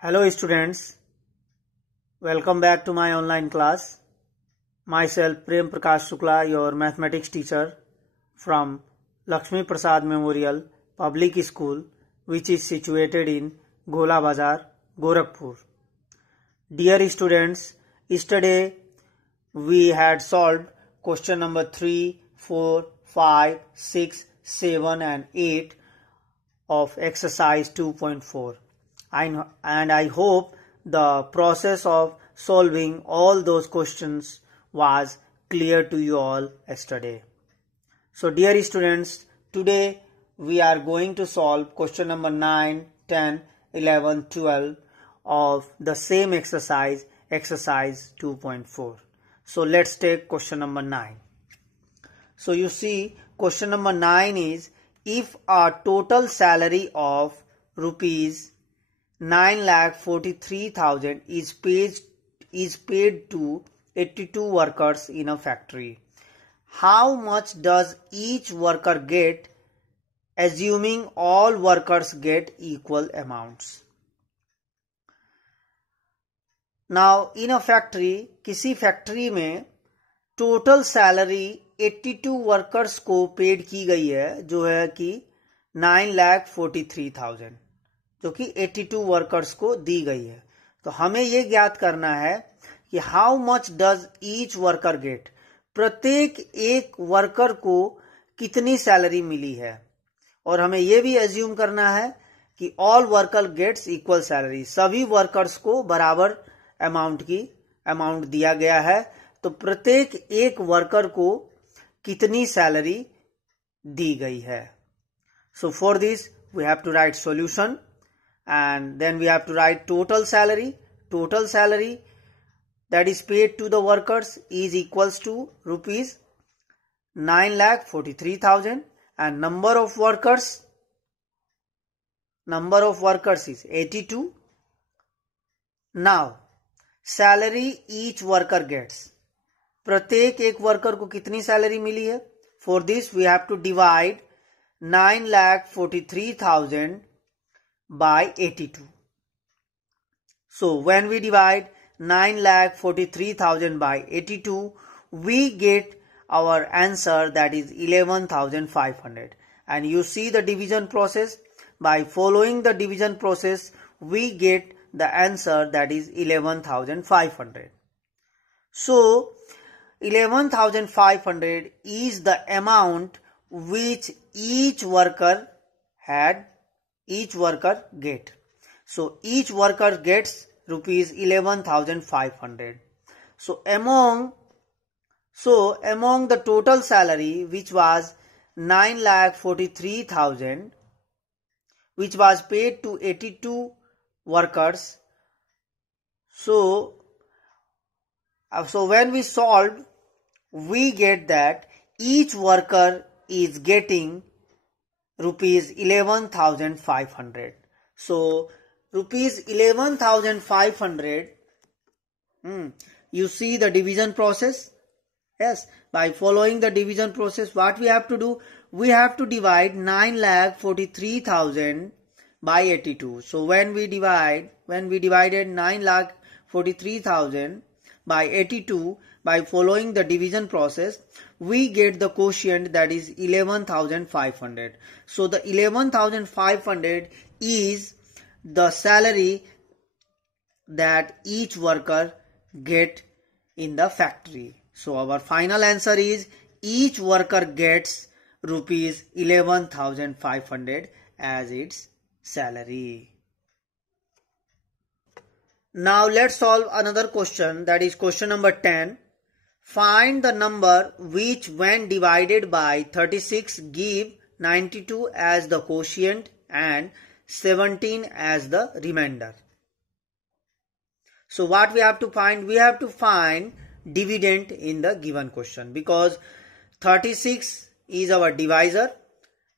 Hello students, welcome back to my online class. Myself Prem Prakash Shukla, your mathematics teacher from Lakshmi Prasad Memorial Public School, which is situated in Gola Bazar, Gorakhpur. Dear students, yesterday we had solved question number 3, 4, 5, 6, 7 and 8 of exercise 2.4. And I hope the process of solving all those questions was clear to you all yesterday. So dear students, today we are going to solve question number 9, 10, 11, 12 of the same exercise 2.4. So let's take question number 9. So you see, question number 9 is, if a total salary of rupees 9,43,000 is paid to 82 workers in a factory, how much does each worker get, assuming all workers get equal amounts? Now in a factory, किसी factory में total salary 82 workers को paid की गई है, जो है कि 9,43,000, जो कि 82 वर्कर्स को दी गई है. तो हमें यह ज्ञात करना है कि how much does each worker get, प्रत्येक एक वर्कर को कितनी सैलरी मिली है. और हमें यह भी एज्यूम करना है कि all worker gets equal salary, सभी वर्कर्स को बराबर अमाउंट दिया गया है. तो प्रत्येक एक वर्कर को कितनी सैलरी दी गई है. So for this we have to write solution and then we have to write total salary. Total salary that is paid to the workers is equals to rupees 9,43,000 and number of workers is 82. Now salary each worker gets, प्रत्येक एक worker को कितनी salary मिली है. For this we have to divide 9,43,000 by 82. So when we divide 9,43,000 by 82, we get our answer, that is 11,500. And you see the division process. By following the division process, we get the answer, that is 11,500. So 11,500 is the amount which each worker get. So each worker gets rupees 11,500. So among the total salary, which was 9,43,000, which was paid to 82 workers. So when we solve, we get that each worker is getting rupees 11,500. So rupees 11,500, you see the division process. Yes, by following the division process, what we have to do, we have to divide 9,43,000 by 82. So when we divided 9,43,000 by 82, by following the division process, we get the quotient, that is 11,500. So the 11,500 is the salary that each worker get in the factory. So our final answer is, each worker gets rupees 11,500 as its salary. Now let's solve another question, that is question number 10. Find the number which when divided by 36 give 92 as the quotient and 17 as the remainder. So what we have to find? We have to find dividend in the given question, because 36 is our divisor,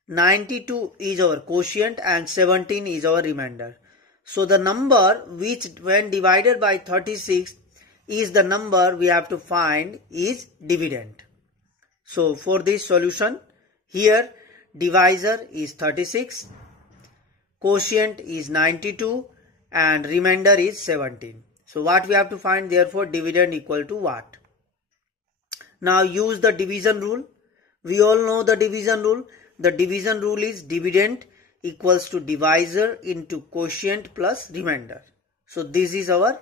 92 is our quotient and 17 is our remainder. So the number which when divided by 36 is the number we have to find is dividend. So for this solution, here divisor is 36, quotient is 92 and remainder is 17. So what we have to find? Therefore dividend equal to what? Now use the division rule. We all know the division rule. The division rule is dividend equals to divisor into quotient plus remainder. So this is our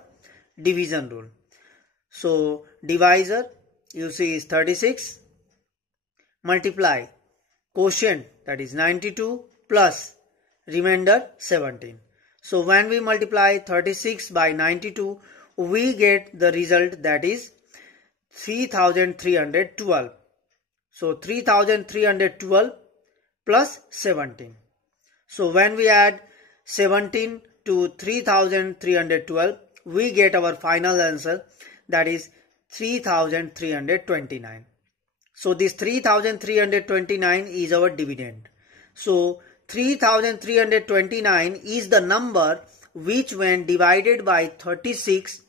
division rule. So divisor you see is 36, multiply quotient, that is 92, plus remainder 17. So when we multiply 36 by 92, we get the result, that is 3312. So 3312 plus 17. So when we add 17 to 3312, we get our final answer, that is 3329. So this 3329 is our dividend. So 3329 is the number which when divided by 36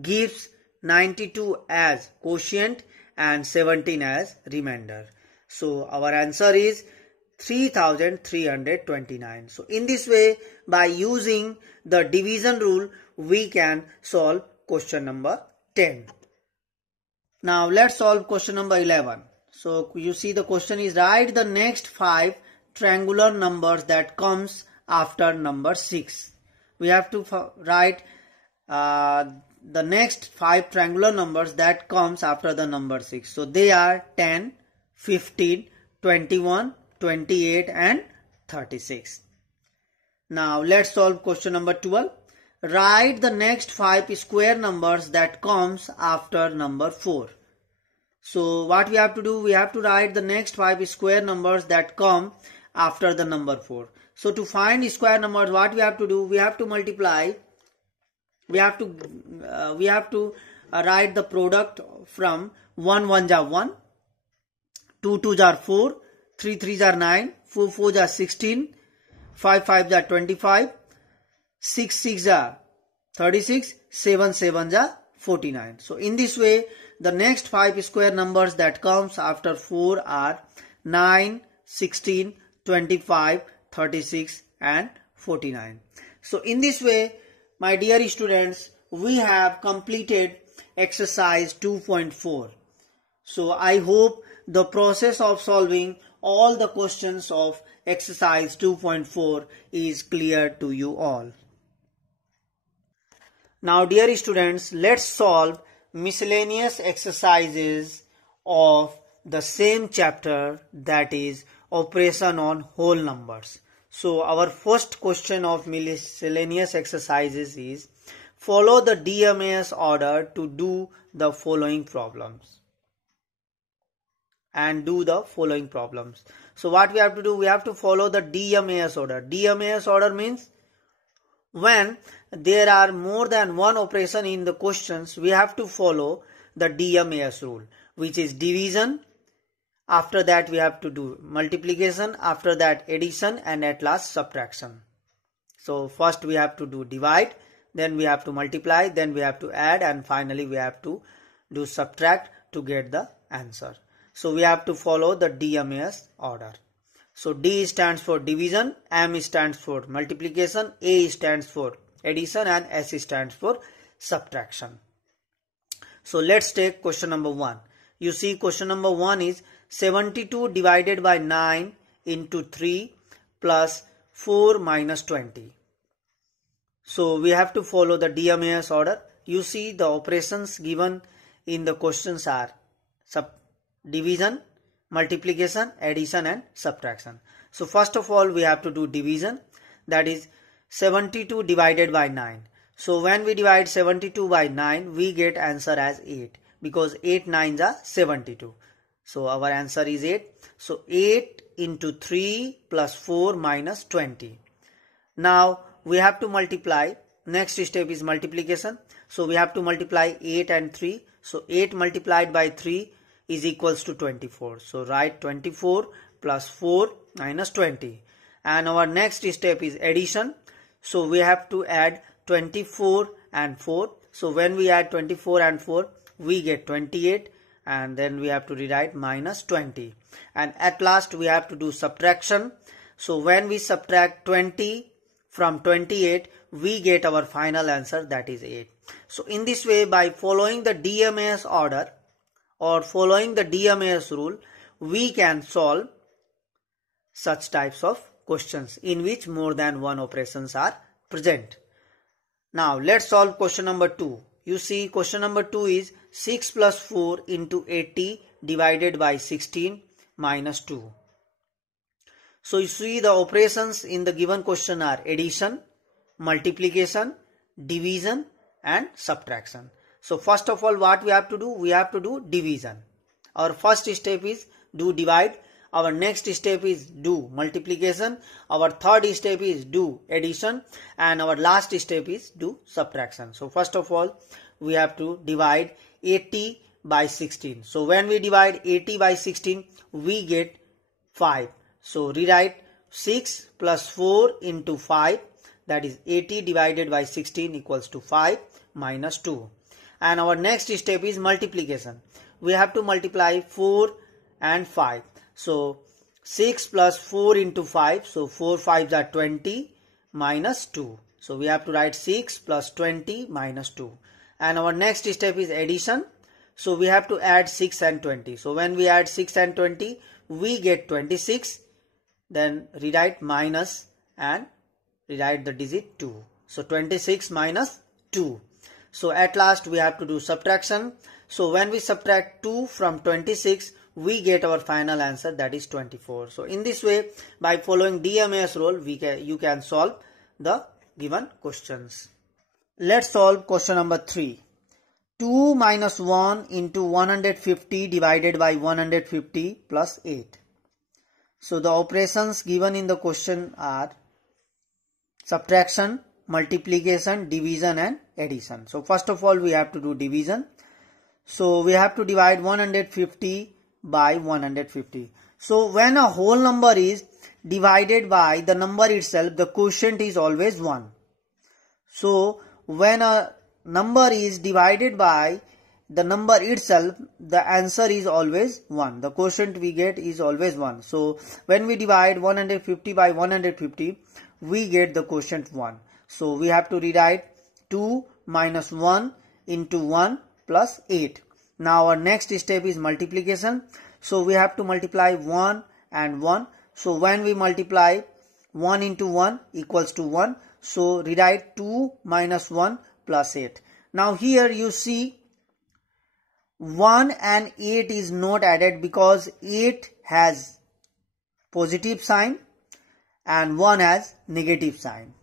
gives 92 as quotient and 17 as remainder. So our answer is 3329. So in this way, by using the division rule, we can solve question number 10. Now let's solve question number 11. So you see the question is, write the next 5 triangular numbers that comes after number 6. We have to write the next 5 triangular numbers that comes after the number 6. So they are 10, 15, 21, 28 and 36. Now let's solve question number 12. Write the next 5 square numbers that comes after number 4. So what we have to do, we have to write the next 5 square numbers that come after the number 4. So to find square numbers, what we have to do, we have to multiply. We have to write the product from 1 1 are 1, 2 2 are 4, 3 3 are 9, 4 4 are 16, 5 5 are 25, 6 6 are 36, 7 7 are 49. So in this way, the next 5 square numbers that comes after 4 are 9, 16, 25, 36 and 49. So in this way, my dear students, we have completed exercise 2.4. So I hope the process of solving all the questions of exercise 2.4 is clear to you all. Now dear students, let's solve miscellaneous exercises of the same chapter, that is operation on whole numbers. So our first question of miscellaneous exercises is, follow the DMAS order to do the following problems. And do the following problems. So what we have to do, we have to follow the DMAS order. DMAS order means when there are more than one operation in the questions, we have to follow the DMAS rule, which is division. After that we have to do multiplication, after that addition, and at last subtraction. So first we have to do divide, then we have to multiply, then we have to add, and finally we have to do subtract to get the answer. So we have to follow the DMAS order. So D stands for division, M stands for multiplication, A stands for addition, and S stands for subtraction. So let's take question number 1. You see question number 1 is 72 divided by 9 into 3 plus 4 minus 20. So we have to follow the DMAS order. You see the operations given in the questions are division, multiplication, addition and subtraction. So first of all we have to do division, that is 72 divided by 9. So when we divide 72 by 9, we get answer as 8, because 8 9s are 72. So our answer is 8. So 8 into 3 plus 4 minus 20. Now we have to multiply. Next step is multiplication. So we have to multiply 8 and 3. So 8 multiplied by 3 is equals to 24. So write 24 plus 4 minus 20. And our next step is addition. So we have to add 24 and 4. So when we add 24 and 4, we get 28, and then we have to rewrite minus 20. And at last we have to do subtraction. So when we subtract 20 from 28, we get our final answer, that is 8. So in this way, by following the DMAS order or following the DMAS rule, we can solve such types of questions in which more than one operations are present. Now let's solve question number 2. You see, question number 2 is 6 plus 4 into 80 divided by 16 minus 2. So you see, the operations in the given question are addition, multiplication, division and subtraction. So first of all, what we have to do? We have to do division. Our first step is do divide. Our next step is do multiplication. Our third step is do addition. And our last step is do subtraction. So first of all, we have to divide 80 by 16. So when we divide 80 by 16, we get 5. So rewrite 6 plus 4 into 5, that is 80 divided by 16 equals to 5 minus 2. And our next step is multiplication. We have to multiply 4 and 5. So 6 plus 4 into 5, so 4 5s are 20 minus 2. So we have to write 6 plus 20 minus 2. And our next step is addition. So we have to add 6 and 20. So when we add 6 and 20, we get 26. Then rewrite minus and rewrite the digit 2. So 26 minus 2. So at last we have to do subtraction. So when we subtract 2 from 26, we get our final answer, that is 24. So in this way, by following DMAS rule, you can solve the given questions. Let's solve question number 3. 2 minus 1 into 150 divided by 150 plus 8. So the operations given in the question are subtraction, multiplication, division and addition. So first of all, we have to do division. So we have to divide 150 by 150. So when a whole number is divided by the number itself, the quotient is always 1. So when a number is divided by the number itself, the answer is always 1. The quotient we get is always 1. So when we divide 150 by 150, we get the quotient 1. So we have to rewrite 2 minus 1 into 1 plus 8. Now our next step is multiplication. So we have to multiply 1 and 1. So when we multiply 1 into 1 equals to 1. So rewrite 2 minus 1 plus 8. Now here you see 1 and 8 is not added because 8 has positive sign and 1 has negative sign.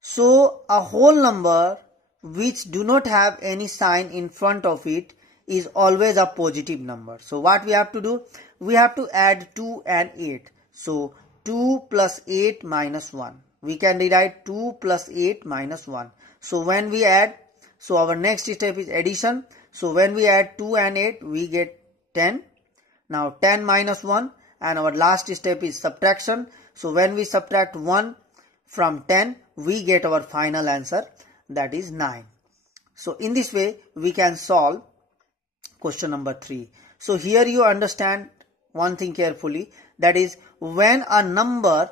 So a whole number which do not have any sign in front of it is always a positive number. So what we have to do? We have to add 2 and 8. So 2 plus 8 minus 1. We can rewrite 2 plus 8 minus 1. So when we add, so our next step is addition. So when we add 2 and 8, we get 10. Now 10 minus 1, and our last step is subtraction. So when we subtract 1 from 10, we get our final answer, that is 9. So in this way, we can solve question number 3. So here you understand one thing carefully, that is when a number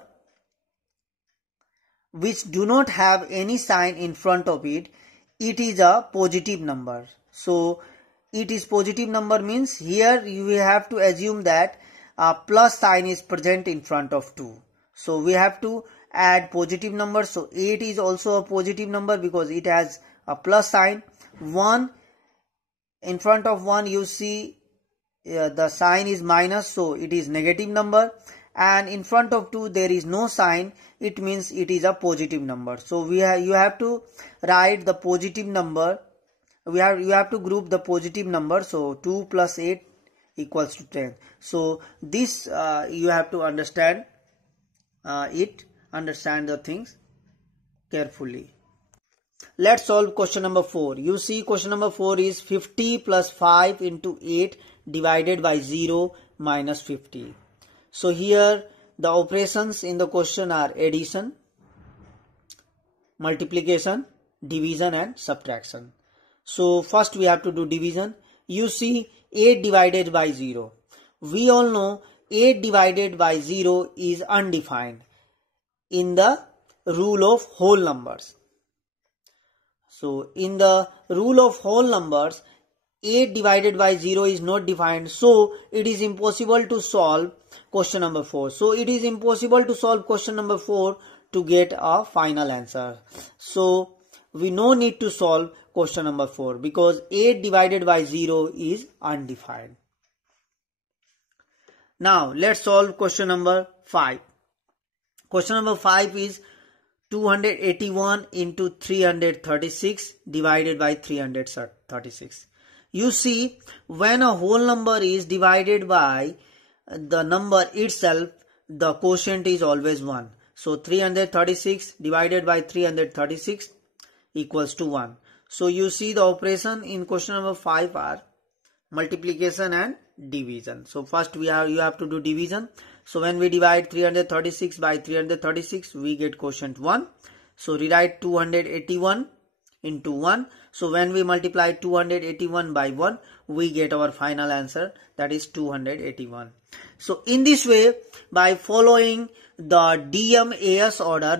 which do not have any sign in front of it, it is a positive number. So it is positive number means here you have to assume that a plus sign is present in front of 2. So we have to add positive numbers. So 8 is also a positive number because it has a plus sign. 1, in front of 1 you see the sign is minus, so it is negative number. And in front of 2 there is no sign, it means it is a positive number. So you have to write the positive number. You have to group the positive number. So 2 plus 8 equals to 10. So this you have to understand understand the things carefully. Let's solve question number 4. You see question number 4 is 50 plus 5 into 8 divided by 0 minus 50. So here the operations in the question are addition, multiplication, division and subtraction. So first we have to do division. You see 8 divided by 0. We all know 8 divided by 0 is undefined. In the rule of whole numbers. So in the rule of whole numbers, 8 divided by 0 is not defined, so it is impossible to solve question number 4. So it is impossible to solve question number 4 to get a final answer. So we no need to solve question number 4 because 8 divided by 0 is undefined. Now let's solve question number 5. Question number 5 is 281 into 336 divided by 336. You see, when a whole number is divided by the number itself, the quotient is always 1. So 336 divided by 336 equals to 1. So you see the operation in question number 5 are multiplication and division. So first you have to do division. So when we divide 336 by 336, we get quotient 1. So rewrite 281 into 1. So when we multiply 281 by 1, we get our final answer, that is 281. So in this way, by following the DMAS order,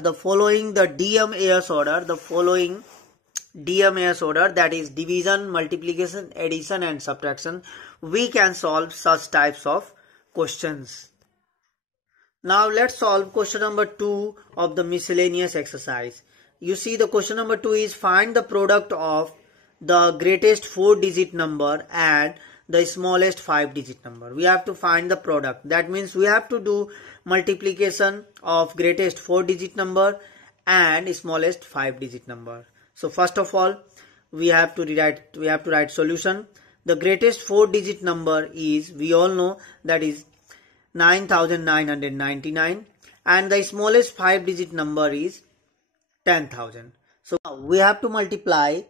DMAS order, that is division, multiplication, addition and subtraction, we can solve such types of questions. Now let's solve question number 2 of the miscellaneous exercise. You see, the question number 2 is find the product of the greatest 4-digit number and the smallest 5-digit number. We have to find the product. That means we have to do multiplication of greatest 4-digit number and smallest 5-digit number. So first of all, we have to write solution. The greatest 4-digit number is, we all know, that is 9,999, and the smallest 5-digit number is 10,000. So we have to multiply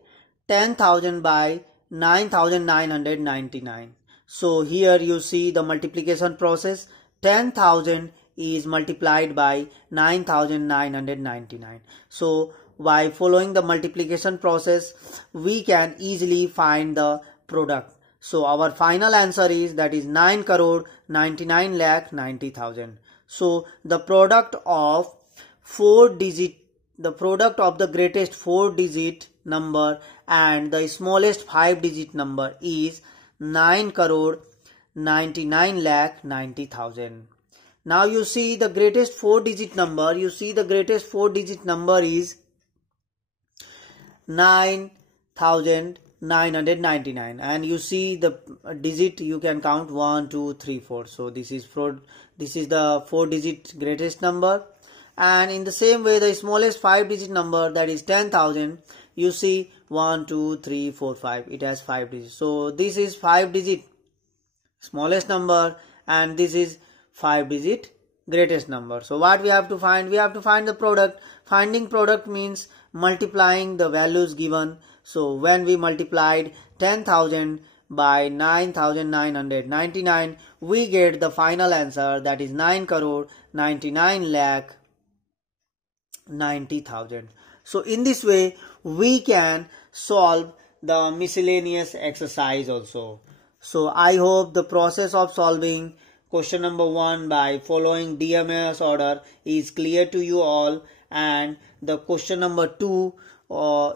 10,000 by 9,999. So here you see the multiplication process. 10,000 is multiplied by 9,999. So by following the multiplication process, we can easily find the product. So our final answer is, that is 9,99,90,000. So the product of the greatest 4-digit number and the smallest 5-digit number is 9,99,90,000. Now you see the greatest 4-digit number. Is 9,999, and you see the digit, you can count 1, 2, 3, 4. So this is the 4-digit greatest number. And in the same way, the smallest 5-digit number, that is 10,000, you see 1, 2, 3, 4, 5. It has 5 digits. So this is 5-digit smallest number and this is 5-digit greatest number. So what we have to find? We have to find the product. Finding product means multiplying the values given. So when we multiplied 10,000 by 9,999, we get the final answer, that is 9,99,90,000. So in this way, we can solve the miscellaneous exercise also. So I hope the process of solving question number 1 by following DMAS order is clear to you all, and the question number 2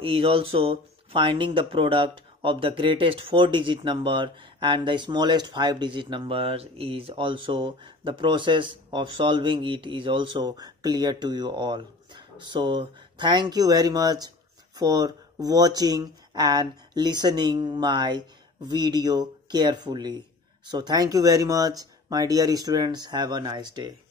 is also finding the product of the greatest 4-digit number and the smallest 5-digit number is also, the process of solving it is also clear to you all. So thank you very much for watching and listening my video carefully. So thank you very much, my dear students. Have a nice day.